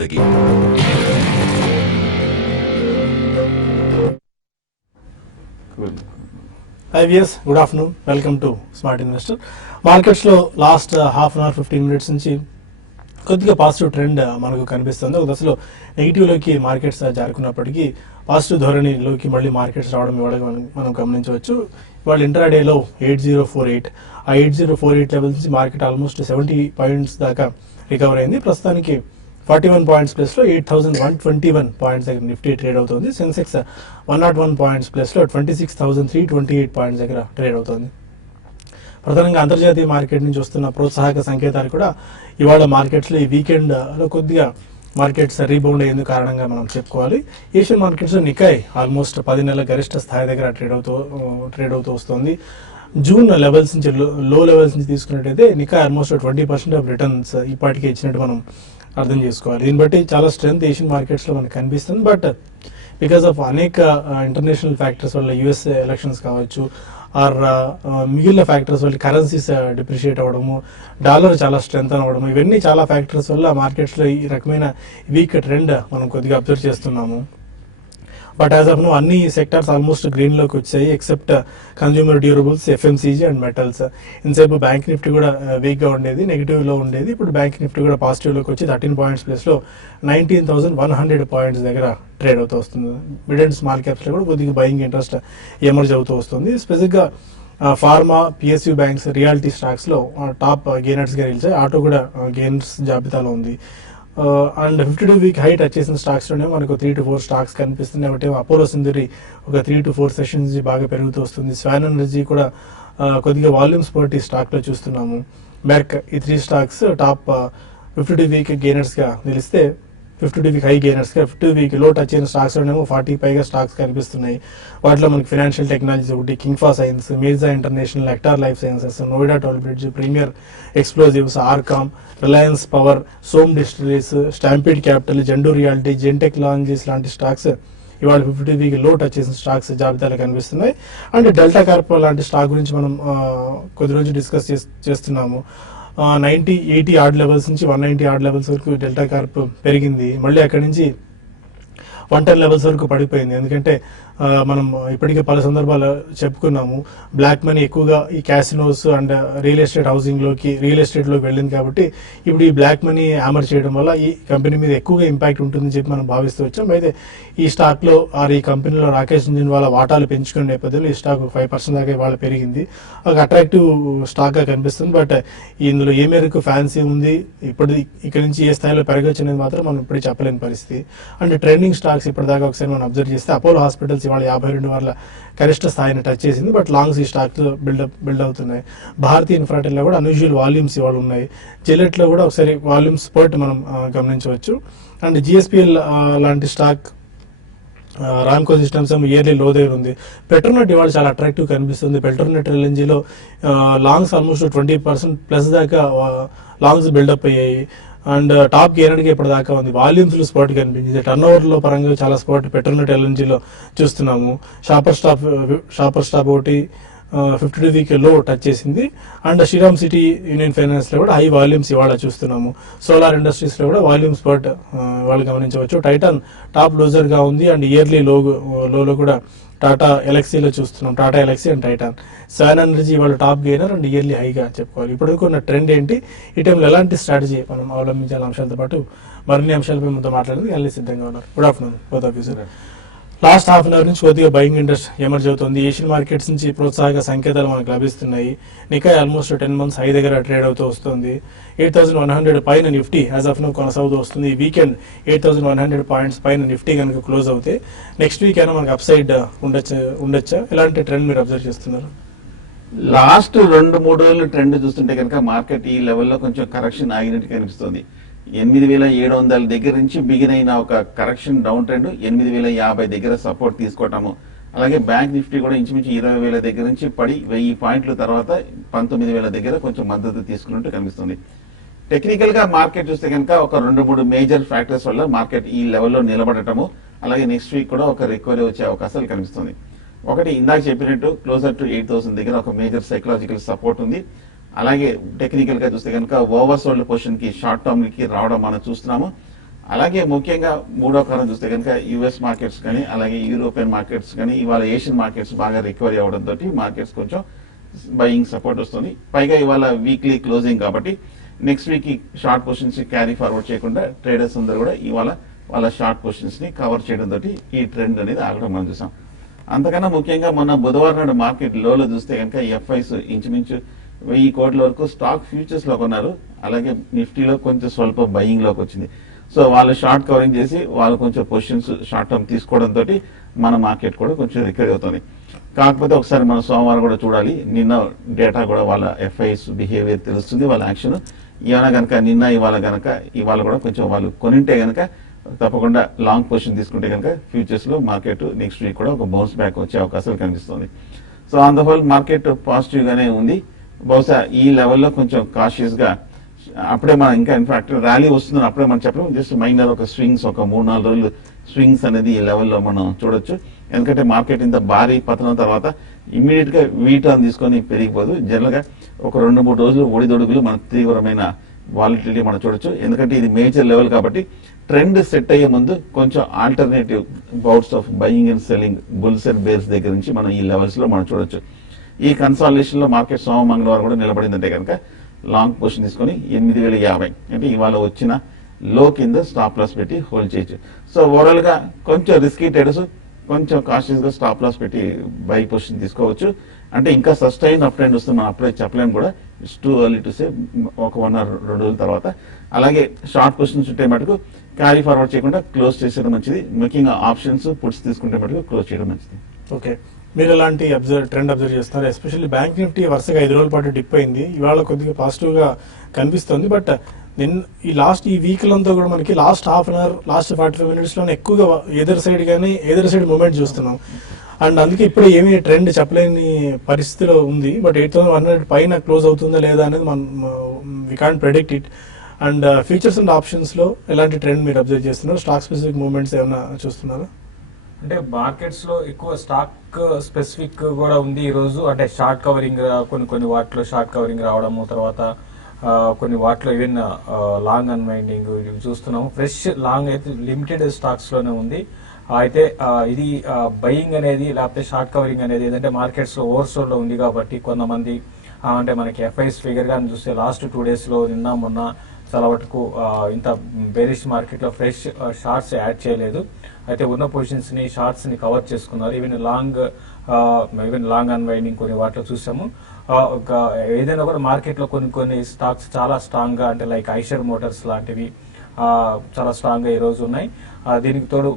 जिंदगी। Hi viewers, good afternoon. Welcome to Smart Investor. Markets లో last half an hour 15 minutes నుంచి కొద్దిగా positive trend మనకు కనిపిస్తుంది. ఒక దశలో నెగిటివ్ లోకి మార్కెట్స్ జారుకున్నప్పటికీ పాజిటివ్ ధోరణిలోకి మళ్ళీ మార్కెట్స్ రావడం ఇవాళ మనం గమనించవచ్చు. ఇవాళ ఇంట్రాడేలో 8048 ఆ 8048 లెవెల్ నుంచి మార్కెట్ ఆల్మోస్ట్ 70 పాయింట్స్ దాకా రికవర్ అయింది. ప్రస్తుతానికి 41 పాయింట్స్ ప్లస్ లో 8121 పాయింట్స్ దగ్గర నిఫ్టీ ట్రేడ్ అవుతుంది. సెన్సెక్స్ 101 పాయింట్స్ ప్లస్ లో 26,328 పాయింట్స్ దగ్గర ట్రేడ్ అవుతుంది. ప్రధానంగా అంతర్జాతీయ మార్కెట్ నుంచి వస్తున్న ప్రోత్సాహక సంకేతాలు కూడా ఇవాళ మార్కెట్స్లో ఈ వీకెండ్ లో కొద్దిగా మార్కెట్స్ రీబౌండ్ అయ్యేందుకు కారణంగా మనం చెప్పుకోవాలి. ఏషియన్ మార్కెట్స్ లో నికాయ్ ఆల్మోస్ట్ 10 నెలల గరిష్ట స్థాయి దగ్గర ట్రేడ్ అవుతూ వస్తుంది. జూన్ లెవెల్స్ నుంచి లో లెవెల్స్ నుంచి తీసుకున్నట్టయితే నికాయ్ ఆల్మోస్ట్ 20% ఆఫ్ రిటర్న్స్ ఇప్పటికే ఇచ్చినట్టు మనం అర్థం చేసుకోవాలి. దీన్ని బట్టి చాలా స్ట్రెంత్ ఏషియన్ మార్కెట్స్ లో మనకు కనిపిస్తుంది. బట్ బికాస్ ఆఫ్ అనేక ఇంటర్నేషనల్ ఫ్యాక్టర్స్ వల్ల యుఎస్ ఎలక్షన్స్ కావచ్చు ఆర్ మిగిలిన ఫ్యాక్టర్స్ వల్ల కరెన్సీస్ డిప్రిషియేట్ అవ్వడము, డాలర్ చాలా స్ట్రెంత్ అవ్వడము, ఇవన్నీ చాలా ఫ్యాక్టర్స్ వల్ల మార్కెట్స్లో ఈ రకమైన వీక్ ట్రెండ్ మనం కొద్దిగా అబ్జర్వ్ చేస్తున్నాము. బట్ యాజ్ ఆఫ్ నో అన్ని సెక్టార్స్ ఆల్మోస్ట్ గ్రీన్ లోకి వచ్చాయి except consumer durables, FMCG and metals. ఇన్సేపు బ్యాంక్ నిఫ్టీ కూడా వీక్ గా ఉండేది, నెగిటివ్ లో ఉండేది. ఇప్పుడు బ్యాంక్ నిఫ్టీ కూడా పాజిటివ్ లోకి వచ్చి 13 పాయింట్స్ ప్లస్ లో 19,100 పాయింట్స్ దగ్గర ట్రేడ్ అవుతూ వస్తుంది. మిడ్ అండ్ స్మాల్ క్యాప్స్ లో కూడా కొద్దిగా బయింగ్ ఇంట్రెస్ట్ ఎమర్జ్ అవుతూ వస్తుంది. స్పెసిఫిక్ గా pharma, PSU banks, reality stocks లో టాప్ గెయినర్స్ గా నిలిచాయి. ఆటో కూడా గెయినర్స్ జాబితాలో ఉంది. అండ్ 52 వీక్ హై టచ్ చేసిన స్టాక్స్ లోనే మనకు 3 to 4 స్టాక్స్ కనిపిస్తున్నాయి. ఒకటి అపోలో సింధూరి ఒక 3 to 4 సెషన్స్ నుంచి బాగా పెరుగుతూ వస్తుంది. స్వాన్ ఎనర్జీ కూడా కొద్దిగా వాల్యూమ్స్ బట్టి స్టాక్ లో చూస్తున్నాము. మెర్క్, ఈ 3 స్టాక్స్ టాప్ 52 వీక్ గెయినర్స్ గా నిలిస్తే 52 వీక్ హై గెయినర్స్ గా 50 వీక్ లో టచ్ అయిన స్టాక్స్ లోనేమో 40 పైగా స్టాక్స్ కనిపిస్తున్నాయి. వాటిలో మనకి ఫైనాన్షియల్ టెక్నాలజీ ఒకటి, కింగ్ఫా సైన్స్, మేజా ఇంటర్నేషనల్, లెక్టార్ life sciences, Noida toll bridge, premier explosives, RCom, Reliance power, Som distilleries, stampede capital, Zandu realty, Zen technologies లాంటి స్టాక్స్ ఇవాళ 50 వీక్ లో టచ్ చేసిన స్టాక్స్ జాబితాలో కనిపిస్తున్నాయి. అండ్ డెల్టా కార్ప్ లాంటి స్టాక్ గురించి మనం కొద్ది రోజు డిస్కస్ చేస్తున్నాము. 80 ఆర్డ్ లెవెల్స్ నుంచి 190 ఆర్డ్ లెవెల్స్ వరకు డెల్టా కార్ప్ పెరిగింది. మళ్ళీ అక్కడి నుంచి 110 లెవెల్స్ వరకు పడిపోయింది. ఎందుకంటే మనం ఇప్పటికే పలు సందర్భాలు చెప్పుకున్నాము, బ్లాక్ మనీ ఎక్కువగా ఈ casinos and real estate housing లోకి, రియల్ ఎస్టేట్ లోకి వెళ్ళింది. కాబట్టి ఇప్పుడు ఈ బ్లాక్ మనీ హ్యామర్ చేయడం వల్ల ఈ కంపెనీ మీద ఎక్కువగా ఇంపాక్ట్ ఉంటుందని చెప్పి మనం భావిస్తూ వచ్చాం. అయితే ఈ స్టాక్ లో ఈ కంపెనీలో రాకేష్ జింజిన్ వాళ్ళ వాటాలు పెంచుకునే నేపథ్యంలో ఈ స్టాక్ 5% దాకా ఇవాళ పెరిగింది. ఒక అట్రాక్టివ్ స్టాక్ గా కనిపిస్తుంది. బట్ ఇందులో ఏ మేరకు ఫ్యాన్సీ ఉంది, ఇక్కడ నుంచి ఏ స్థాయిలో పెరగచ్చు అనేది మాత్రం మనం ఇప్పుడు చెప్పలేని పరిస్థితి. అండ్ ట్రెండింగ్ స్టాక్స్ ఇప్పటిదాకా ఒకసారి మనం అబ్జర్వ్ చేస్తే అపోలో హాస్పిటల్స్ ఇవాళ 52 వారాల గరిష్ట స్థాయిని టచ్ చేసింది. బట్ లాంగ్స్ ఈ స్టాక్ బిల్డ్ అవుతున్నాయి. భారతీయ ఇన్ఫ్రాటెల్ లో కూడా అన్యూజువల్ వాల్యూమ్స్ ఇవాళ ఉన్నాయి. జిల్లెట్ లో కూడా ఒకసారి వాల్యూమ్స్ స్పర్ట్ మనం గమనించవచ్చు. అండ్ జిఎస్పిఎల్ లాంటి స్టాక్, రామ్కో సిస్టమ్స్ ఏమో ఇయర్లీ లో దగ్గర ఉంది. పెట్రోనెట్ ఇవాళ చాలా అట్రాక్టివ్ కనిపిస్తుంది. పెట్రోనెట్ ఎల్ఎన్జీలో లాంగ్స్ ఆల్మోస్ట్ 20% ప్లస్ దాకా లాంగ్స్ బిల్డప్ అయ్యాయి. అండ్ టాప్ గెయినర్ గా ఇప్పటిదాకా ఉంది. వాల్యూమ్స్ లో స్పాట్ కనిపించింది. టర్న్ ఓవర్ లో పరంగా చాలా స్పాట్ పెట్రోనెట్ ఎల్ఎన్జీలో చూస్తున్నాము. షాపర్ స్టాప్ ఒకటి 52 వీక్ లో టచ్ చేసింది. And Shriram city union finance లో కూడా హై వాల్యూమ్స్ ఇవాళ చూస్తున్నాము. సోలార్ ఇండస్ట్రీస్ లో కూడా వాల్యూమ్ స్పాట్ వాళ్ళు గమనించవచ్చు. టైటాన్ టాప్ లూజర్ గా ఉంది. అండ్ ఇయర్లీ లోలో కూడా టాటా ఎలక్సీలో చూస్తున్నాం. Tata Elxsi and Titan. Swan Energy వాళ్ళు టాప్ గెయినర్ అండ్ ఇయర్లీ హైగా చెప్పుకోవాలి. ఇప్పటివరకు ఉన్న ట్రెండ్ ఏంటి, ఈ టైంలో ఎలాంటి స్ట్రాటజీ మనం అవలంబించాల అంశాలతో పాటు మరిన్ని అంశాలపై మనతో మాట్లాడేందుకు ఎల్లి సిద్ధంగా ఉన్నారు. Good afternoon both of you sir. Last half an hour నుంచి కొద్దిగా బయింగ్ ఇంట్రెస్ట్ ఎమర్జ్ అవుతుంది. ఏషియన్ మార్కెట్స్ నుంచి ప్రోత్సాహక సంకేతాలు మనకు లభిస్తున్నాయి. నికాయ్ ఆల్మోస్ట్ 10 months హై దగ్గర ట్రేడ్ అవుతూ వస్తుంది. 8,100 పైన నిఫ్టీ యాజ్ ఆఫ్ నో కొనసాగుతూ వస్తుంది. ఈ వీకెండ్ 8,100 పాయింట్స్ పైన నిఫ్టీ కనుక క్లోజ్ అవుతే నెక్స్ట్ వీక్ అయినా మనకు అప్ సైడ్ ఉండొచ్చా? ఎలాంటి ట్రెండ్ మీరు అబ్జర్వ్ చేస్తున్నారు? లాస్ట్ 2-3 రోజులు ట్రెండ్ చూస్తుంటే కనుక మార్కెట్ ఈ లెవెల్లో కొంచెం కరెక్షన్ ఆగినట్టు కనిపిస్తుంది. 8,700 దగ్గర నుంచి బిగిన్ అయిన ఒక కరెక్షన్ డౌన్ ట్రెండ్ 8,050 దగ్గర సపోర్ట్ తీసుకోవటము. అలాగే బ్యాంక్ నిఫ్టీ కూడా ఇంచుమించు 20,000 దగ్గర నుంచి పడి 1000 పాయింట్ల తర్వాత 19,000 దగ్గర కొంచెం మద్దతు తీసుకున్నట్టు కనిపిస్తుంది. టెక్నికల్ గా మార్కెట్ చూస్తే కనుక ఒక 2-3 మేజర్ ఫ్యాక్టర్స్ వల్ల మార్కెట్ ఈ లెవెల్లో నిలబడటము, అలాగే నెక్స్ట్ వీక్ కూడా ఒక రికవరీ వచ్చే అవకాశాలు కనిపిస్తుంది. ఒకటి ఇందాక చెప్పినట్టు క్లోజర్ టు 8,000 దగ్గర ఒక మేజర్ సైకలాజికల్ సపోర్ట్ ఉంది. అలాగే టెక్నికల్ గా చూస్తే కనుక ఓవర్ సోల్డ్ పొజిషన్ కి షార్ట్ టర్మ్ కి రావడం మనం చూస్తున్నాము. అలాగే ముఖ్యంగా మూడో కారణం చూస్తే కనుక యుఎస్ మార్కెట్స్ కానీ అలాగే యూరోపియన్ మార్కెట్స్ కానీ ఇవాళ ఏషియన్ మార్కెట్స్ బాగా రికవరీ అవడంతో మార్కెట్స్ కొంచెం బయింగ్ సపోర్ట్ వస్తుంది. పైగా ఇవాళ వీక్లీ క్లోజింగ్ కాబట్టి next week short positions carry forward చేయకుండా ట్రేడర్స్ అందరూ కూడా ఇవాళ వాళ్ళ షార్ట్ పొజిషన్స్ ని కవర్ చేయడం తోటి ఈ ట్రెండ్ అనేది ఆగడం మనం చూసాం. అంతకన్నా ముఖ్యంగా మొన్న బుధవారం నాడు మార్కెట్ లోలో చూస్తే కనుక ఎఫ్ఐస్ ఇంచుమించు 1000 కోట్ల వరకు స్టాక్ ఫ్యూచర్స్ లో కొన్నారు. అలాగే నిఫ్టీలో కొంచెం స్వల్ప బయింగ్ లోకి వచ్చింది. సో వాళ్ళు షార్ట్ కవరింగ్ చేసి వాళ్ళు కొంచెం పొజిషన్స్ షార్ట్ టర్మ్ తీసుకోవడం తోటి మన మార్కెట్ కూడా కొంచెం రికవరీ అవుతుంది. కాకపోతే ఒకసారి మనం సోమవారం కూడా చూడాలి. నిన్న డేటా కూడా వాళ్ళ ఎఫ్ఐస్ బిహేవియర్ తెలుస్తుంది, వాళ్ళ యాక్షన్. ఏమైనా కనుక నిన్న ఇవాళ కూడా కొంచెం వాళ్ళు కొనింటే కనుక తప్పకుండా లాంగ్ పొజిషన్ తీసుకుంటే కనుక ఫ్యూచర్స్ లో మార్కెట్ నెక్స్ట్ వీక్ కూడా ఒక బౌన్స్ బ్యాక్ వచ్చే అవకాశాలు కనిపిస్తుంది. So on the whole market positive గానే ఉంది. బహుశా ఈ లెవెల్లో కొంచెం కాషియస్ గా అప్పుడే మనం ఇంకా ఇన్ఫాక్ట్ ర్యాలీ వస్తుందని అప్పుడే మనం చెప్పలేము. జస్ట్ మైనర్ ఒక స్వింగ్స్ ఒక 3-4 రోజులు స్వింగ్స్ అనేది ఈ లెవెల్లో మనం చూడొచ్చు. ఎందుకంటే మార్కెట్ ఇంత భారీ పతనం తర్వాత ఇమ్మీడియట్ గా వీటర్న్ తీసుకొని పెరిగిపోదు. జనరల్ గా ఒక 2-3 రోజులు ఒడిదొడుగులు మన తీవ్రమైన వాలిటిలిటీ మనం చూడొచ్చు. ఎందుకంటే ఇది మేజర్ లెవెల్ కాబట్టి ట్రెండ్ సెట్ అయ్యే ముందు కొంచెం alternative bouts of buying and selling bulls and bears దగ్గర నుంచి మనం ఈ లెవెల్స్ లో మనం చూడొచ్చు. ఈ కన్సాలిడేషన్ లో మార్కెట్ సోమ మంగళవారం కూడా నిలబడిందంటే కనుక లాంగ్ పొజిషన్ తీసుకొని 8050 అంటే ఇవాళ వచ్చిన లో కింద స్టాప్ లాస్ పెట్టి హోల్డ్ చేయొచ్చు. సో ఓవరాల్ గా కొంచెం రిస్కీ ట్రేడర్స్ కొంచెం కాషియస్ గా స్టాప్ లాస్ పెట్టి బై పొజిషన్ తీసుకోవచ్చు. అంటే ఇంకా సస్టైన్ అప్ ట్రెండ్ వస్తుంది, మనం అప్పుడే చెప్పలేము కూడా. It's too early to say, ఒక 1 or 2 రోజుల తర్వాత. అలాగే షార్ట్ పొజిషన్స్ ఉంటే మటుకు క్యారీ ఫార్వర్డ్ చేయకుండా క్లోజ్ చేసేయడం మంచిది. ముఖ్యంగా ఆప్షన్స్ పుట్స్ తీసుకుంటే మటుకు క్లోజ్ చేయడం మంచిది. ఓకే, మీరు ఎలాంటి ట్రెండ్ అబ్జర్వ్ చేస్తున్నారు? ఎస్పెషల్లీ బ్యాంక్ నిఫ్టీ వరుసగా 5 రోజుల పాటు డిప్ అయింది, ఇవాళ కొద్దిగా పాజిటివ్ గా కనిపిస్తుంది. బట్ ఈ వీక్లంతా కూడా మనకి last half an hour last 45 minutes లోనే ఎక్కువగా ఎదర్ సైడ్ మూమెంట్ చూస్తున్నాం. అండ్ అందుకే ఇప్పుడు ఏమీ ట్రెండ్ చెప్పలేని పరిస్థితిలో ఉంది. బట్ 8100 పైన క్లోజ్ అవుతుందా లేదా అనేది we can't predict it. And futures and options లో ఎలాంటి ట్రెండ్ మీరు అబ్జర్వ్ చేస్తున్నారు? స్టాక్ స్పెసిఫిక్ మూవ్మెంట్స్ ఏమైనా చూస్తున్నారా? అంటే మార్కెట్స్ లో ఎక్కువ స్టాక్ స్పెసిఫిక్ కూడా ఉంది ఈ రోజు. అంటే షార్ట్ కవరింగ్ కొన్ని వాటిలో షార్ట్ కవరింగ్ రావడము, తర్వాత కొన్ని వాటిలో ఈవెన్ లాంగ్ అన్వైండింగ్ చూస్తున్నాము. ఫ్రెష్ లాంగ్ అయితే లిమిటెడ్ స్టాక్స్ లోనే ఉంది. అయితే ఇది బయింగ్ అనేది లేకపోతే షార్ట్ కవరింగ్ అనేది ఏదంటే మార్కెట్స్ లో ఓవర్సోల్ లో ఉంది కాబట్టి కొంతమంది అంటే మనకి ఎఫ్ఐస్ ఫిగర్ గా చూస్తే లాస్ట్ 2 days లో నిన్న మొన్న చాలా వరకు ఇంత బేరిష్ మార్కెట్ లో ఫ్రెష్ షార్ట్స్ యాడ్ చేయలేదు. అయితే ఉన్న పొజిషన్స్ ని షార్ట్స్ ని కవర్ చేసుకున్నారు. ఈవెన్ లాంగ్ అన్వైండింగ్ కొన్ని వాటిలో చూసాము. ఏదైనా కూడా మార్కెట్ లో కొన్ని స్టాక్స్ చాలా స్ట్రాంగ్ గా అంటే లైక్ ఐషర్ మోటార్స్ లాంటివి చాలా స్ట్రాంగ్ గా ఈ రోజు ఉన్నాయి. దీనికి తోడు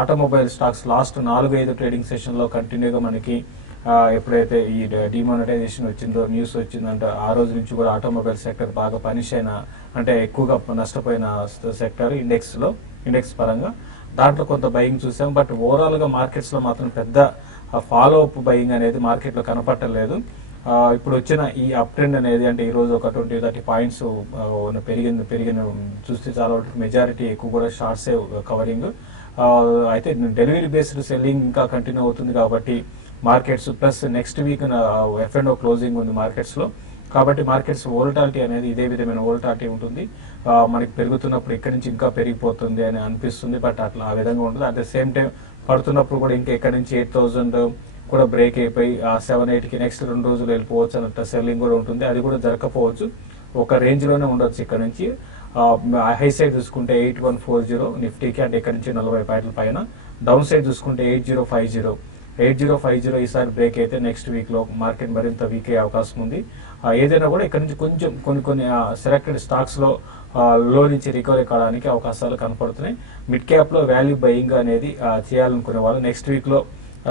automobile stocks last 4-5 trading session లో కంటిన్యూగా మనకి ఎప్పుడైతే ఈ డిమానిటైజేషన్ వచ్చిందో న్యూస్ వచ్చిందంటే ఆ రోజు నుంచి కూడా ఆటోమొబైల్ సెక్టర్ బాగా పనిష్ అయిన అంటే ఎక్కువగా నష్టపోయిన సెక్టర్ ఇండెక్స్ పరంగా దాంట్లో కొంత బయింగ్ చూసాం. బట్ ఓవరాల్ గా మార్కెట్స్ లో మాత్రం పెద్ద ఫాలో అప్ బయింగ్ అనేది మార్కెట్ లో కనపట్టలేదు. ఇప్పుడు వచ్చిన ఈ అప్ ట్రెండ్ అనేది అంటే ఈ రోజు ఒక 20-30 పాయింట్స్ పెరిగిన చూస్తే చాలా వరకు మెజారిటీ ఎక్కువ కూడా షార్ట్స్ కవరింగ్. అయితే డెలివరీ బేస్డ్ సెల్లింగ్ ఇంకా కంటిన్యూ అవుతుంది కాబట్టి markets plus next week F&O closing ఉంది మార్కెట్స్ లో. కాబట్టి మార్కెట్స్ వోలటాలిటీ అనేది ఇదే విధమైన వోలటాలిటీ ఉంటుంది. మనకి పెరుగుతున్నప్పుడు ఇక్కడి నుంచి ఇంకా పెరిగిపోతుంది అని అనిపిస్తుంది, బట్ అట్లా ఆ విధంగా ఉంటుంది. అట్ ద సేమ్ టైం పడుతున్నప్పుడు కూడా ఇంకా ఇక్కడ నుంచి 8000 కూడా బ్రేక్ అయిపోయి 7-8కి నెక్స్ట్ 2 రోజులు వెళ్ళిపోవచ్చు అన్నట్టు సెల్లింగ్ కూడా ఉంటుంది. అది కూడా జరగకపోవచ్చు, ఒక రేంజ్ లోనే ఉండొచ్చు. ఇక్కడ నుంచి హై సైడ్ చూసుకుంటే 8140 నిఫ్టీకి, అంటే ఇక్కడ నుంచి 40 పాయింట్ల పైన. డౌన్ సైడ్ చూసుకుంటే 8050 ఈసారి బ్రేక్ అయితే నెక్స్ట్ వీక్ లో మార్కెట్ మరింత వీక్ అయ్యే అవకాశం ఉంది. ఏదైనా కూడా ఇక్కడ నుంచి కొంచెం కొన్ని సెలెక్టెడ్ స్టాక్స్ లో లో నుంచి రికవరీ కావడానికి అవకాశాలు కనపడుతున్నాయి. మిడ్ క్యాప్ లో వాల్యూ బయింగ్ అనేది చేయాలనుకునే వాళ్ళు నెక్స్ట్ వీక్ లో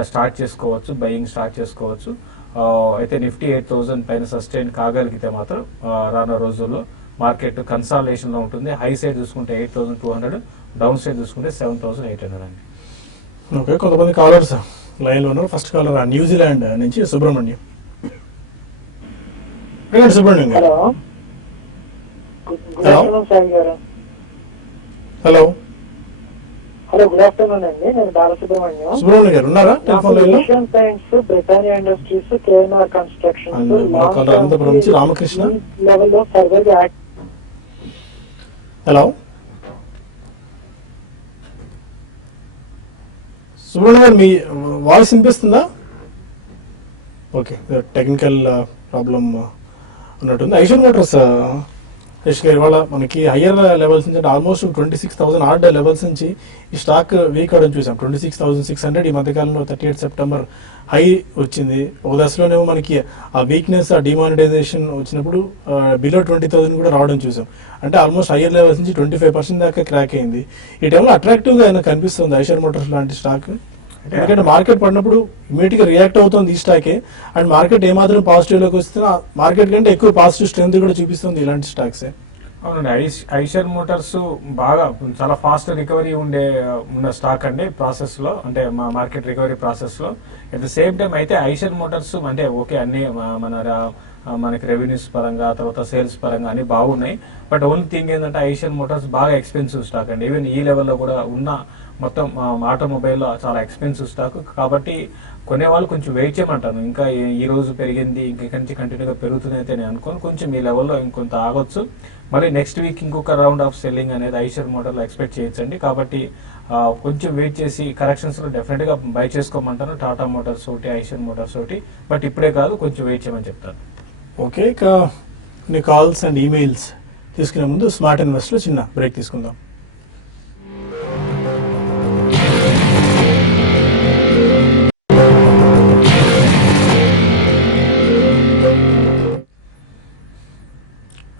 స్టార్ట్ చేసుకోవచ్చు, బయింగ్ స్టార్ట్ చేసుకోవచ్చు. అయితే నిఫ్టీ 8000 పైన సస్టైన్ కాగలిగితే మాత్రం రానున్న రోజుల్లో మార్కెట్ కన్సాలిడేషన్ లో ఉంటుంది. హై సైడ్ చూసుకుంటే 8200, డౌన్ సైడ్ చూసుకుంటే 7800 అండి. ఓకే, కొంతమంది కాలర్స్ లైన్ లో ఉన్నారు. ఫస్ట్ కాలర్ న్యూజిలాండ్ నుంచి సుబ్రహ్మణ్యం. సుబ్రహ్మణ్యం గారు, హలో. హలో, గుడ్ ఆఫ్టర్నూన్ అండి. నేను బాలసుబ్రహ్మణ్యం. సుబ్రహ్మణ్యం గారు ఉన్నారా టెలిఫోన్ లైన్ లో? Asian Paints, Britannia Industries, KNR Constructions Anantapur నుంచి రామకృష్ణ లెవెల్ లో ఫర్దర్ హలో. సుబ్రహ్మణ్యం గారు మీ వాయిస్ వినిపిస్తుందా? ఓకే, టెక్నికల్ ప్రాబ్లం ఉన్నట్టుంది. ఐషర్ మోటార్స్ యశ్ గారు ఇవాళ మనకి హయ్యర్ లెవెల్స్ నుంచి అంటే ఆల్మోస్ట్ 26,000 ఆర్డ్ లెవెల్స్ నుంచి ఈ స్టాక్ వీక్ అవడం చూసాం. 26,600 ఈ మధ్యకాలంలో 38 సెప్టెంబర్ హై వచ్చింది. ఒక దశలోనేమో మనకి ఆ వీక్నెస్, ఆ డిమానిటైజేషన్ వచ్చినప్పుడు బిలో 20,000 కూడా రావడం చూసాం. అంటే ఆల్మోస్ట్ హయ్యర్ లెవెల్స్ నుంచి 25% దాకా క్రాక్ అయింది. ఈ టైంలో అట్రాక్టివ్గా అయినా కనిపిస్తుంది ఐషర్ మోటార్స్ లాంటి స్టాక్. ఎందుకంటే మార్కెట్ పడినప్పుడు ఇమీడియట్ గా రియాక్ట్ అవుతుంది ఈ స్టాకే. అండ్ మార్కెట్ ఏమాత్రం పాజిటివ్ లోకి వస్తే మార్కెట్ కంటే ఎక్కువ పాజిటివ్ స్ట్రెంత్ కూడా చూపిస్తుంది ఇలాంటి స్టాక్స్. అవునండి, ఐషర్ మోటార్స్ బాగా చాలా ఫాస్ట్ రికవరీ ఉన్న స్టాక్ అండి ప్రాసెస్ లో, అంటే మా మార్కెట్ రికవరీ ప్రాసెస్ లో. అట్ ద సేమ్ టైం అయితే ఐషర్ మోటార్స్ అంటే ఓకే అన్ని మనకి రెవెన్యూస్ పరంగా తర్వాత సేల్స్ పరంగా అన్ని బాగున్నాయి. బట్ ఓన్లీ థింగ్ ఏంటంటే ఐషర్ మోటార్స్ బాగా ఎక్స్పెన్సివ్ స్టాక్ అండి. ఈవెన్ ఈ లెవెల్లో కూడా ఉన్న మొత్తం ఆటోమొబైల్ చాలా ఎక్స్పెన్సివ్ స్టాక్ కాబట్టి కొనేవాళ్ళు కొంచెం వెయిట్ చేయమంటాను. ఇంకా ఈ రోజు పెరిగింది ఇంక నుంచి కంటిన్యూగా పెరుగుతుంది అయితే నేను అనుకోను. కొంచెం ఈ లెవెల్లో ఇంకొంత ఆగొచ్చు. మళ్ళీ నెక్స్ట్ వీక్ ఇంకొక రౌండ్ ఆఫ్ సెల్లింగ్ అనేది ఐషర్ మోటార్లో ఎక్స్పెక్ట్ చేయొచ్చండి. కాబట్టి కొంచెం వెయిట్ చేసి కరెక్షన్స్ లో డెఫినెట్ గా బై చేసుకోమంటాను. టాటా మోటార్స్ ఒకటి, ఐషర్ మోటార్స్ ఒకటి. బట్ ఇప్పుడే కాదు, కొంచెం వెయిట్ చేయమని చెప్తాను. ఓకే, ఇక కొన్ని కాల్స్ అండ్ ఈమెయిల్స్ తీసుకునే ముందు స్మార్ట్ ఇన్వెస్ట్ లో చిన్న బ్రేక్ తీసుకుందాం.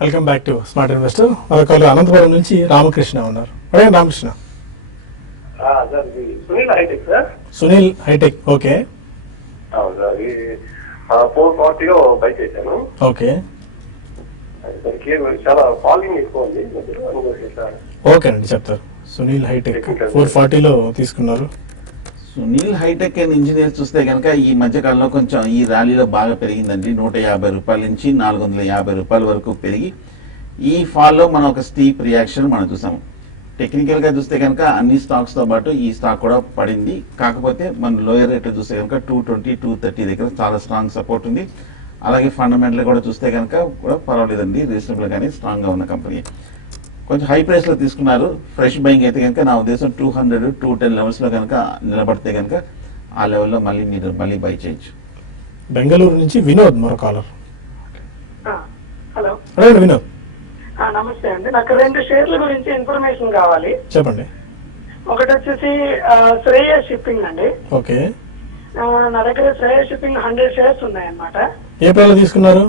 Welcome back to Smart Investor. మరొకరు అనంతపురం నుంచి రామకృష్ణ ఉన్నారు. అదే Ramakrishna. Sunil Hitech sir. Sunil Hitech, okay. అవును సార్, 440 బై చేశాను. ఓకే, దానికి చాలా ఫాలోయింగ్ ఎక్కువ ఉంది. ఓకే అండి, చెప్తారు. సునీల్ హైటెక్ 440లో తీసుకున్నారు. సునీల్ హైటెక్ అండ్ ఇంజనీర్స్ చూస్తే కనుక ఈ మధ్య కాలంలో కొంచెం ఈ ర్యాలీలో బాగా పెరిగిందండి. 150 రూపాయల నుంచి 450 రూపాయల వరకు పెరిగి ఈ ఫాల్లో మనం ఒక స్టీప్ రియాక్షన్ మనం చూసాము. టెక్నికల్ గా చూస్తే కనుక అన్ని స్టాక్స్ తో పాటు ఈ స్టాక్ కూడా పడింది. కాకపోతే మన లోయర్ రేట్ చూస్తే కనుక 220, 230 దగ్గర చాలా స్ట్రాంగ్ సపోర్ట్ ఉంది. అలాగే ఫండమెంటల్ కూడా చూస్తే కనుక కూడా పర్వాలేదండి, రీజనబుల్ గానే స్ట్రాంగ్ గా ఉన్న కంపెనీ. కొంచెం హై ప్రైస్ లో తీసుకున్నారు. ఫ్రెష్ బయింగ్ అయితే కనుక నా ఉద్దేశం 200, 210 లెవెల్స్ లో కనుక నిలబడితే కనుక ఆ లెవెల్లో మీరు మళ్ళీ బై చేయొచ్చు. బెంగళూరు నుంచి వినోద్ మరో కాలర్. హలో, అదే వినోద్. నమస్తే అండి. నాకు 2 షేర్ల గురించి ఇన్ఫర్మేషన్ కావాలి. చెప్పండి. ఒకటి వచ్చేసి శ్రేయ షిప్పింగ్ అండి. ఓకే, నా దగ్గర శ్రేయ షిప్పింగ్ 100 షేర్స్ ఉన్నాయన్నమాట. ఏ ప్రైస్ లో తీసుకున్నారు?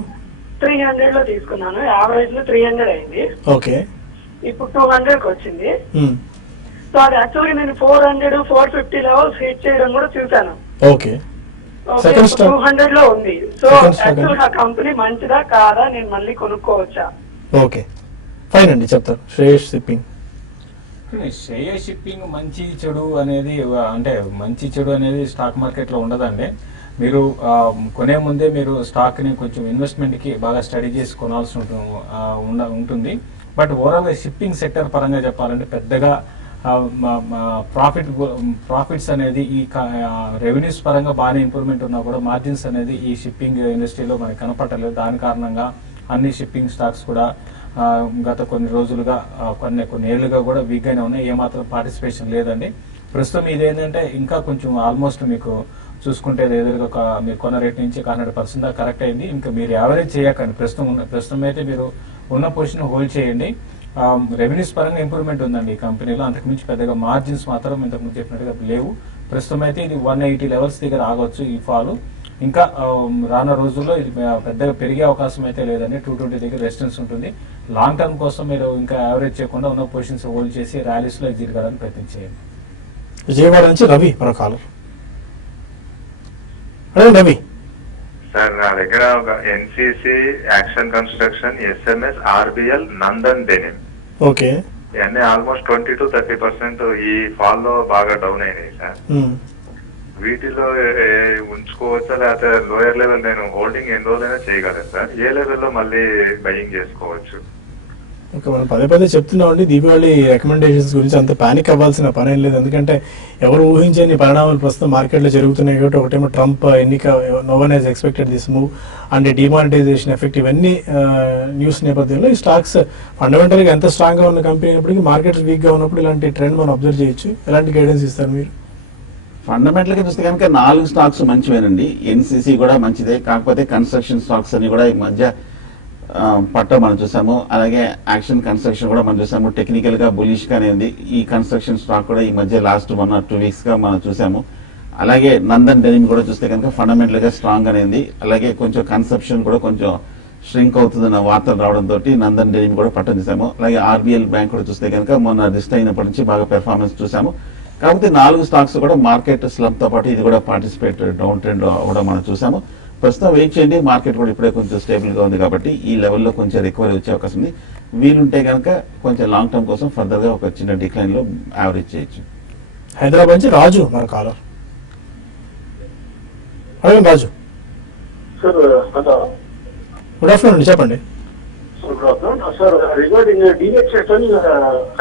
300 లో తీసుకున్నాను. యావరేజ్ లో 300 అయింది. ఓకే, ఇప్పుడు 200కి వచ్చింది. సో అది యాక్చువల్గా నేను 400, 450 లెవెల్స్ హిట్ చేయడం కూడా చూసాను. ఓకే, సెకండ్ స్టాక్ 200 లో ఉంది. సో యాక్చువల్ ఆ కంపెనీ మంచిదా కాదా, నేను మళ్ళీ కొనుక్కోవచ్చా? ఓకే, ఫైన్ అండి, చెప్తారు. శ్రేయస్ షిప్పింగ్. శ్రేయస్ షిప్పింగ్ మంచి చెడు అనేది అంటే మంచి చెడు అనేది స్టాక్ మార్కెట్ లో ఉండదండి. మీరు కొనే ముందే మీరు స్టాక్ ని కొంచెం ఇన్వెస్ట్మెంట్ కి బాగా స్టడీ చేసి కొనాల్సి ఉంటుంది. బట్ ఓవరాల్ షిప్పింగ్ సెక్టర్ పరంగా చెప్పాలంటే పెద్దగా ప్రాఫిట్స్ అనేది ఈ రెవెన్యూస్ పరంగా బాగానే ఇంప్రూవ్మెంట్ ఉన్నా కూడా మార్జిన్స్ అనేది ఈ షిప్పింగ్ ఇండస్ట్రీలో మనకి కనపడలేదు. దాని కారణంగా అన్ని షిప్పింగ్ స్టాక్స్ కూడా గత కొన్ని రోజులుగా కొన్ని ఏళ్లుగా కూడా వీక్ గానే ఉన్నాయి. ఏమాత్రం పార్టిసిపేషన్ లేదండి. ప్రస్తుతం ఇదేంటంటే ఇంకా కొంచెం ఆల్మోస్ట్ మీకు చూసుకుంటే ఏదైనా మీరు కొన్న రేట్ నుంచి 100% దాకా కరెక్ట్ అయింది. ఇంకా మీరు యావరేజ్ చేయకండి. ప్రస్తుతం అయితే మీరు ఉన్న పొజిషన్ హోల్డ్ చేయండి. రెవెన్యూస్ పరంగా ఇంప్రూవ్మెంట్ ఉందండి ఈ కంపెనీలో. అంతకుమించి పెద్దగా మార్జిన్స్ మాత్రం ఇంతకుముందు చెప్పినట్టుగా లేవు. ప్రస్తుతం అయితే ఇది 180 లెవెల్స్ దగ్గర ఆగొచ్చు ఈ ఫాల్. ఇంకా రానున్న రోజుల్లో ఇది పెద్దగా పెరిగే అవకాశం అయితే లేదండి. 220 దగ్గర రెసిస్టెన్స్ ఉంటుంది. లాంగ్ టర్మ్ కోసం మీరు ఇంకా యావరేజ్ చేయకుండా ఉన్న పొజిషన్స్ హోల్డ్ చేసి ర్యాలీస్ లో ఎగ్జిట్ కావడానికి ప్రయత్నం చేయండి. విజయవాడ నుంచి రవి మరో కాలర్. అదే రవి సార్, నా దగ్గర ఒక NCC, action construction, SMS, RBL, Nandan denim. Okay, ఇవన్నీ ఆల్మోస్ట్ 20 to 30% ఈ ఫాల్ లో బాగా డౌన్ అయినాయి సార్. వీటిలో ఉంచుకోవచ్చా లేకపోతే లోయర్ లెవెల్ నేను హోల్డింగ్ ఎన్ని రోజులైనా చేయగలను సార్? ఏ లెవెల్లో మళ్ళీ బయింగ్ చేసుకోవచ్చు? ఇంకా మనం పదే చెప్తున్నామండి, దీపావళి రికమెండేషన్స్ గురించి అంత పానిక్ అవ్వాల్సిన పని ఏం లేదు. ఎందుకంటే ఎవరు ఊహించని పరిణామాలు ప్రస్తుతం మార్కెట్లో జరుగుతున్నాయి కాబట్టి ఒకటేమో ట్రంప్ ఎన్నిక, no one he's expected this move and demonetisation effect, ఇవన్నీ న్యూస్ నేపథ్యంలో ఈ స్టాక్స్ ఫండమెంటల్గా ఎంత స్ట్రాంగ్గా ఉన్న కంపెనీ అయినప్పటికీ మార్కెట్స్ వీక్గా ఉన్నప్పుడు ఇలాంటి ట్రెండ్ మనం అబ్జర్వ్ చేయొచ్చు. ఎలాంటి గైడెన్స్ ఇస్తారు మీరు? ఫండమెంటల్ గా చూస్తే కనుక 4 స్టాక్స్ మంచివేనండి. ఎన్సీసీ కూడా మంచిదే, కాకపోతే కన్స్ట్రక్షన్ స్టాక్స్ అన్ని కూడా ఈ మధ్య పట్ట మనం చూసాము. అలాగే యాక్షన్ కన్స్ట్రక్షన్ కూడా మనం చూసాము. టెక్నికల్ గా బులిష్ గానే ఉంది. ఈ కన్స్ట్రక్షన్ స్టాక్ కూడా ఈ మధ్య లాస్ట్ 1 or 2 weeks గా మనం చూసాము. అలాగే నందన్ డెనిమ్ కూడా చూస్తే కనుక ఫండమెంటల్ గా స్ట్రాంగ్ గానే ఉంది. అలాగే కొంచెం కన్సెప్షన్ కూడా కొంచెం ష్రింక్ అవుతుందన్న వార్తలు రావడంతో నందన్ డెనిమ్ కూడా పట్టం చూసాము. అలాగే ఆర్బీఎల్ బ్యాంక్ కూడా చూస్తే కనుక మొన్న రిస్ట్ అయినప్పటి నుంచి బాగా పెర్ఫార్మెన్స్ చూసాము. కాకపోతే 4 స్టాక్స్ కూడా మార్కెట్ స్లమ్ తో పాటు ఇది కూడా పార్టిసిపేట్ డౌన్ ట్రెండ్ కూడా మనం చూసాము. ప్రస్తుతం వెయిట్ చేయండి, మార్కెట్ కూడా ఇప్పుడే కొంచెం స్టేబుల్ గా ఉంది కాబట్టి ఈ లెవెల్లో కొంచెం రికవరీ వచ్చే అవకాశం ఉంది. వీలుంటే కనుక కొంచెం లాంగ్ టర్మ్ కోసం ఫర్దర్ గా ఒక చిన్న డిక్లైన్ లో యావరేజ్ చేయొచ్చు. హైదరాబాద్ నుంచి రాజు మన కాలర్. అడగండి రాజు. సార్ హలో, గుడ్ ఆఫ్టర్నూన్ అండి, చెప్పండి. Sir regarding DHFL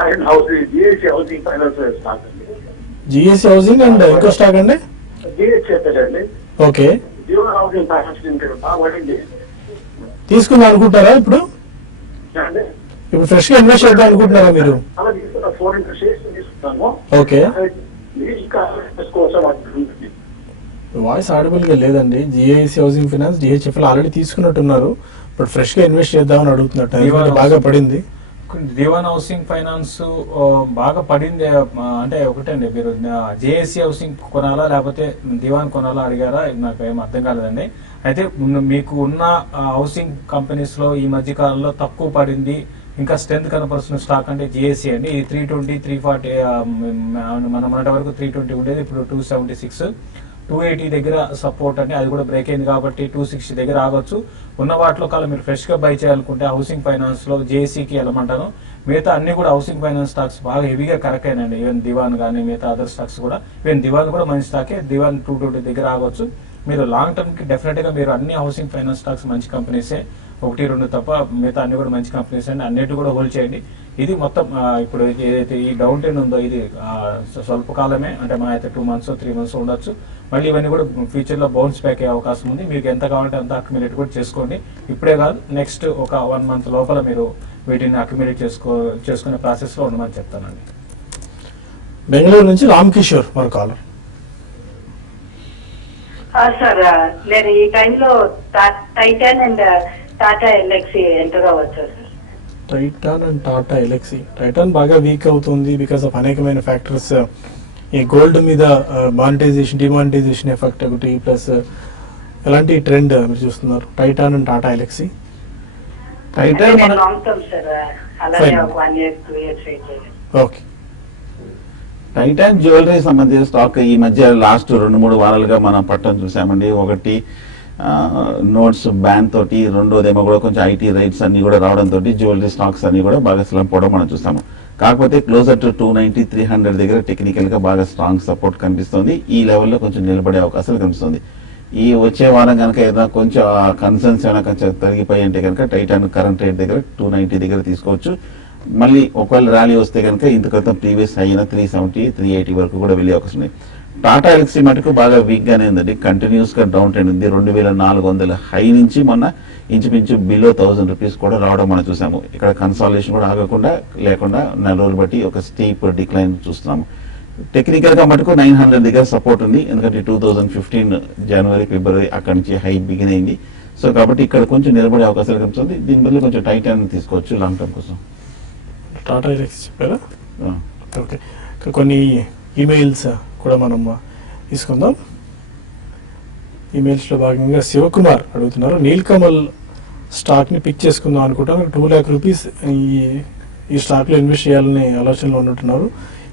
and housing, DH housing finance stock అండి. జిఎస్సి హౌసింగ్ అండ్ ఇంకో స్టాక్ అండి. డిహెచ్ఎఫ్ఎల్ అండి, okay, Jeevan housing finance limited బాగా పడింది తీసుకుందాం అనుకుంటారా ఇప్పుడు? అండి. ఇప్పుడు ఫ్రెష్ గా ఇన్వెస్ట్ చేద్దాం అనుకుంటున్నారా మీరు? అలా తీసుకున్న 400 షేర్స్ తీసుకున్నాము. ఓకే, ఇంకా కోసం అంటుంది. వాయిస్ ఆడిబుల్ గా లేదండి. GIC housing finance, DHFL already తీసుకున్నట్టున్నారు. బట్ ఫ్రెష్ గా ఇన్వెస్ట్ చేద్దామని అడుగుతున్నట్టు, ఎందుకంటే బాగా పడింది. దివాన్ హౌసింగ్ ఫైనాన్స్ బాగా పడింది. అంటే ఒకటండి, మీరు జేఏసీ హౌసింగ్ కొనాలా లేకపోతే దివాన్ కొనాలా అడిగారా, నాకు ఏం అర్థం కాలేదండి. అయితే మీకు ఉన్న హౌసింగ్ కంపెనీస్ లో ఈ మధ్య కాలంలో తక్కువ పడింది, ఇంకా స్ట్రెంత్ కనపరుస్తున్న స్టాక్ అంటే జిఎస్సి అండి. ఇది 320, 340 మన మొన్నటి వరకు 320 ఉండేది, ఇప్పుడు 276, 280 దగ్గర సపోర్ట్ అండి. అది కూడా బ్రేక్ అయింది కాబట్టి 260 దగ్గర ఆగొచ్చు. ఉన్న వాటిలో కాలం మీరు ఫ్రెష్ గా బై చేయాలనుకుంటే హౌసింగ్ ఫైనాన్స్ లో జేసీకి వెళ్ళమంటాను. మిగతా అన్ని కూడా హౌసింగ్ ఫైనాన్స్ స్టాక్స్ బాగా హెవీగా కరెక్ట్ అయినండి. ఈవెన్ దివాన్ కానీ మిగతా అదర్ స్టాక్స్ కూడా, ఈవెన్ దివాన్ కూడా మంచి స్టాకే. దివాన్ 220 దగ్గర ఆగొచ్చు. మీరు లాంగ్ టర్మ్ కి డెఫినెట్ గా మీరు అన్ని హౌసింగ్ ఫైనాన్స్ స్టాక్స్ మంచి కంపెనీసే, 1-2 తప్ప మిగతా అన్ని కూడా మంచి కంపెనీస్ అండి. అన్నిటి కూడా హోల్డ్ చేయండి. ఇది మొత్తం ఇప్పుడు ఏదైతే ఈ డౌన్ ట్రెండ్ ఉందో ఇది స్వల్ప కాలమే, అంటే మా అయితే 2 months 3 months ఉండొచ్చు. మళ్ళీ ఇవన్నీ కూడా ఫ్యూచర్ లో బౌన్స్ బ్యాక్ అయ్యే అవకాశం ఉంది. మీకు ఎంత కావాలంటే అంత అక్యుమిలేట్ కూడా చేసుకోండి. ఇప్పుడే కాదు, నెక్స్ట్ ఒక 1 month లోపల మీరు వీటిని అక్యుమిలేట్ చేసుకునే ప్రాసెస్ లో ఉండమని చెప్తానండి. బెంగళూరు నుంచి రామ్ కిషోర్ మన కాలర్. సార్ నేను ఈ టైంలో Titan and Tata Elxsi enter అవ్వచ్చు sir. Titan and Tata Elxsi. Titan బాగా వీక్ అవుతుంది బికాస్ ఆఫ్ అనేకమైన ఫ్యాక్టర్స్. ఈ గోల్డ్ మీద మానిటైజేషన్, డిమానిటైజేషన్ ఎఫెక్ట్ ఒకటి, ప్లస్ ఎలాంటి ట్రెండ్ మీరు చూస్తున్నారు Titan and Tata Elxsi? Titan long term sir, అలాగే ఒక 1 year 2 years వెయిట్ చేయాలి. ఓకే. టైటాన్ జ్యువెలరీ సంబంధించిన స్టాక్ ఈ మధ్య లాస్ట్ 2-3 వారాలుగా మనం పట్టం చూసామండి. ఒకటి నోట్స్ బ్యాన్ తోటి, రెండోదేమో కూడా కొంచెం ఐటీ రైట్స్ అన్ని కూడా రావడంతో జ్యువెలరీ స్టాక్స్ అన్ని కూడా బాగా స్లంప్ అవడం మనం చూసాము. కాకపోతే క్లోజర్ టు 290, 300 దగ్గర టెక్నికల్ గా బాగా స్ట్రాంగ్ సపోర్ట్ కనిపిస్తుంది. ఈ లెవెల్లో కొంచెం నిలబడే అవకాశాలు కనిపిస్తుంది. ఈ వచ్చే వారం కనుక ఏదైనా కొంచెం కన్సర్న్స్ ఏమైనా కొంచెం తగ్గిపోయి అంటే కనుక టైటాన్ కరెంట్ రేట్ దగ్గర 290 దగ్గర తీసుకోవచ్చు. మళ్ళీ ఒకవేళ ర్యాలీ వస్తే కనుక ఇంతకంత ప్రీవియస్ అయిన 370, 380 వరకు కూడా వెళ్ళే అవకాశం ఉంది. టాటా ఎల్ఎక్సీ మటుకు బాగా వీక్ గానే ఉందండి. కంటిన్యూస్ గా డౌన్ ట్రెండ్ ఉంది. 2400 హై నుంచి మొన్న ఇంచుమించు బిలో 1000 రూపీస్ కూడా రావడం మనం చూసాము. ఇక్కడ కన్సాలిడేషన్ కూడా ఆగకుండా లేకుండా 4 రోజులు బట్టి ఒక స్టీప్ డిక్లైన్ చూస్తున్నాము. టెక్నికల్ గా మటుకు 900 దగ్గర సపోర్ట్ ఉంది. ఎందుకంటే 2015 జనవరి, ఫిబ్రవరి అక్కడి నుంచి హై బిగిన్ అయింది. సో కాబట్టి ఇక్కడ కొంచెం నిలబడే అవకాశాలు కనిపిస్తుంది. దీని బదులు కొంచెం టైటాన్ తీసుకోవచ్చు లాంగ్ టర్మ్ కోసం. టాటా ఎల్ఎక్సీ చెప్పారా? ఓకే. కొన్ని ఈమెయిల్స్ కూడా మనం తీసుకుందాం. ఈమెయిల్స్లో భాగంగా శివకుమార్ అడుగుతున్నారు, నీల్కమల్ స్టాక్ని పిక్ చేసుకుందాం అనుకుంటారు. 2 lakh రూపీస్ ఈ స్టాక్లో ఇన్వెస్ట్ చేయాలని ఆలోచనలో ఉంటున్నారు.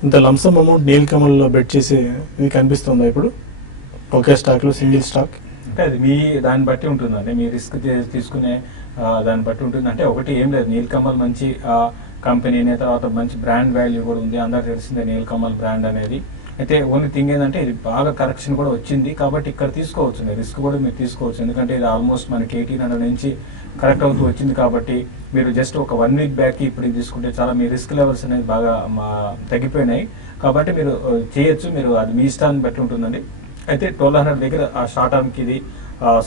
ఇంత లంసమ్ అమౌంట్ నీల్కమల్లో బెట్ చేసి ఇది కనిపిస్తుందా ఇప్పుడు ఒకే స్టాక్లో, సింగిల్ స్టాక్? అంటే అది మీ దాన్ని బట్టి ఉంటుందండి, మీ రిస్క్ తీసుకునే దాన్ని బట్టి ఉంటుంది. అంటే ఒకటి ఏం లేదు, నీల్కమల్ మంచి కంపెనీనే, తర్వాత మంచి బ్రాండ్ వాల్యూ కూడా ఉంది. అందరికి తెలిసిందే నీల్కమల్ బ్రాండ్ అనేది. అయితే ఓన్లీ థింగ్ ఏంటంటే ఇది బాగా కరెక్షన్ కూడా వచ్చింది కాబట్టి ఇక్కడ తీసుకోవచ్చు, రిస్క్ కూడా మీరు తీసుకోవచ్చు. ఎందుకంటే ఇది ఆల్మోస్ట్ మనకి 1800 నుంచి కరెక్ట్ అవుతూ వచ్చింది కాబట్టి మీరు జస్ట్ ఒక 1 week బ్యాక్ ఇప్పుడు తీసుకుంటే చాలా మీ రిస్క్ లెవెల్స్ అనేది బాగా తగ్గిపోయినాయి. కాబట్టి మీరు చేయొచ్చు, మీరు అది మీ ఇష్టాన్ని బట్టి ఉంటుందండి. అయితే 1200 దగ్గర ఆ షార్ట్ టర్మ్కి ఇది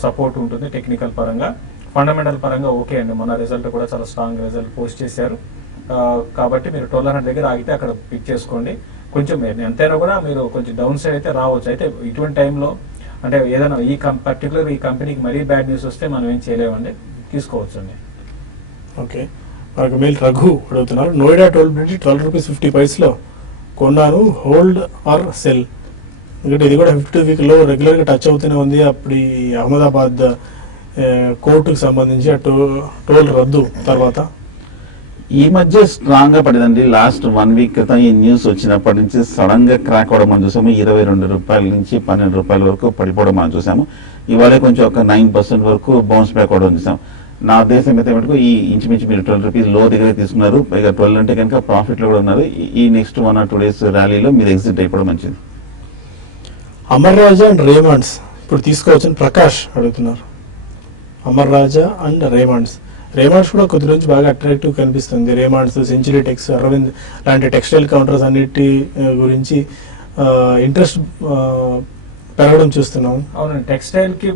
సపోర్ట్ ఉంటుంది. టెక్నికల్ పరంగా, ఫండమెంటల్ పరంగా ఓకే అండి. మన రిజల్ట్ కూడా చాలా స్ట్రాంగ్ రిజల్ట్ పోస్ట్ చేశారు కాబట్టి మీరు 1200 దగ్గర ఆగితే అక్కడ పిక్ చేసుకోండి. కొంచెం ఎంతైనా కూడా మీరు కొంచెం డౌన్ సైడ్ అయితే రావచ్చు. అయితే ఇటువంటి టైంలో అంటే ఏదైనా పర్టికులర్ ఈ కంపెనీకి మరీ బ్యాడ్ న్యూస్ వస్తే మనం ఏం చేయలేమండి, తీసుకోవచ్చు అండి. ఓకే, మనకు మెయిల్ రఘు అడుగుతున్నారు, నోయిడా టోల్ బ్రిడ్జ్ 12 రూపీస్ 50 పైస్లో కొన్నాను, హోల్డ్ ఆర్ సెల్? ఎందుకంటే ఇది కూడా 52 వీక్లో రెగ్యులర్గా టచ్ అవుతూనే ఉంది. అప్పుడు ఈ అహ్మదాబాద్ కోర్టుకు సంబంధించి ఆ టోల్ రద్దు తర్వాత ఈ మధ్య స్ట్రాంగ్ గా పడిందండి. లాస్ట్ 1 వీక్ క్రితం ఈ న్యూస్ వచ్చినప్పటి నుంచి సడన్ గా క్రాక్ అవడం మనం చూసాము. 22 రూపాయల నుంచి 12 రూపాయల వరకు పడిపోవడం మనం చూసాము. ఇవాళ కొంచెం ఒక 9% వరకు బౌన్స్ బ్యాక్ అవడం చూసాం. నా ఉద్దేశం అయితే మటుకు ఈ ఇంచుమించు మీరు 12 రూపీస్ లో దగ్గర తీసుకున్నారు, పైగా 12 అంటే కనుక ప్రాఫిట్ లో కూడా ఉన్నారు. ఈ నెక్స్ట్ 1 or 2 days ర్యాలీలో మీరు ఎగ్జిట్ అయిపోవడం మంచిది. అమర్ రాజా అండ్ రేమండ్స్ ఇప్పుడు తీసుకోవచ్చని ప్రకాష్ అడుగుతున్నారు. అమర్ రాజా అండ్ రేమండ్స్ కూడా కొద్ది నుంచి బాగా అట్రాక్టివ్ కనిపిస్తుంది. రేమండ్స్, సెంచరీ టెక్స్, అరవింద్ లాంటి టెక్స్టైల్ కౌంటర్స్ అన్నిటి గురించి ఇంట్రెస్ట్ పెరగడం చూస్తున్నాం. అవునండి, టెక్స్టైల్ కి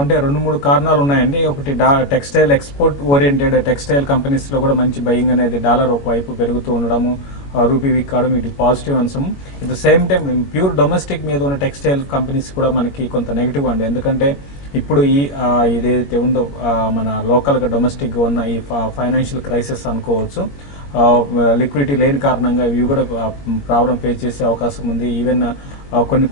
అంటే 2-3 కారణాలు ఉన్నాయండి. ఒకటి textile export oriented textile companies లో కూడా మంచి బయింగ్ అనేది డాలర్ ఒకవైపు పెరుగుతూ ఉండడము, రూపీ వీక్ కావడం, ఇది పాజిటివ్ అంశం. At the same time pure domestic మీద ఉన్న టెక్స్టైల్ కంపెనీస్ కూడా మనకి కొంత నెగిటివ్ అండి. ఎందుకంటే ఇప్పుడు ఇదేదైతే ఉందో మన లోకల్ గా డొమెస్టిక్ గా ఉన్న ఈ ఫైనాన్షియల్ క్రైసిస్ అనుకోవచ్చు, లిక్విడిటీ లేని కారణంగా ఇవి కూడా ప్రాబ్లం ఫేస్ చేసే అవకాశం ఉంది. ఈవెన్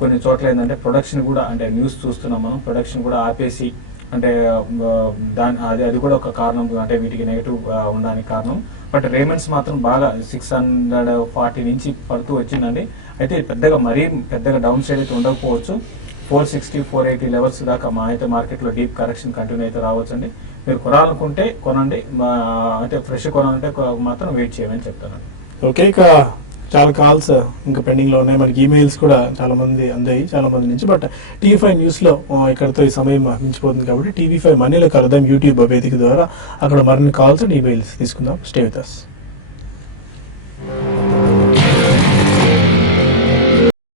కొన్ని చోట్ల ఏంటంటే ప్రొడక్షన్ కూడా, అంటే న్యూస్ చూస్తున్నాం మనం, ప్రొడక్షన్ కూడా ఆపేసి, అంటే అది కూడా ఒక కారణం, అంటే వీటికి నెగిటివ్ ఉండడానికి కారణం. బట్ రేమండ్స్ మాత్రం బాగా 640 నుంచి పడుతూ వచ్చిందండి. అయితే మరీ పెద్దగా డౌన్ సైడ్ అయితే ఉండకపోవచ్చు. 460-480 లెవెల్స్ దాకా మా అయితే మార్కెట్లో డీప్ కరెక్షన్ కంటిన్యూ అయితే రావచ్చండి. మీరు కొనాలనుకుంటే కొనండి, అంటే ఫ్రెష్ కొనాలంటే మాత్రం వెయిట్ చేయమని చెప్తాను. ఓకే, ఇక చాలా కాల్స్ ఇంకా పెండింగ్ లో ఉన్నాయి. మనకి ఈమెయిల్స్ కూడా చాలా మంది అందాయి, చాలా మంది నుంచి. బట్ TV5 న్యూస్ లో ఇక్కడతో ఈ సమయం మించిపోతుంది కాబట్టి TV5 మనీలో కలుద్దాం యూట్యూబ్ వేదిక ద్వారా. అక్కడ మరిన్ని కాల్స్ అండ్ ఈమెయిల్స్ తీసుకుందాం. Stay with us.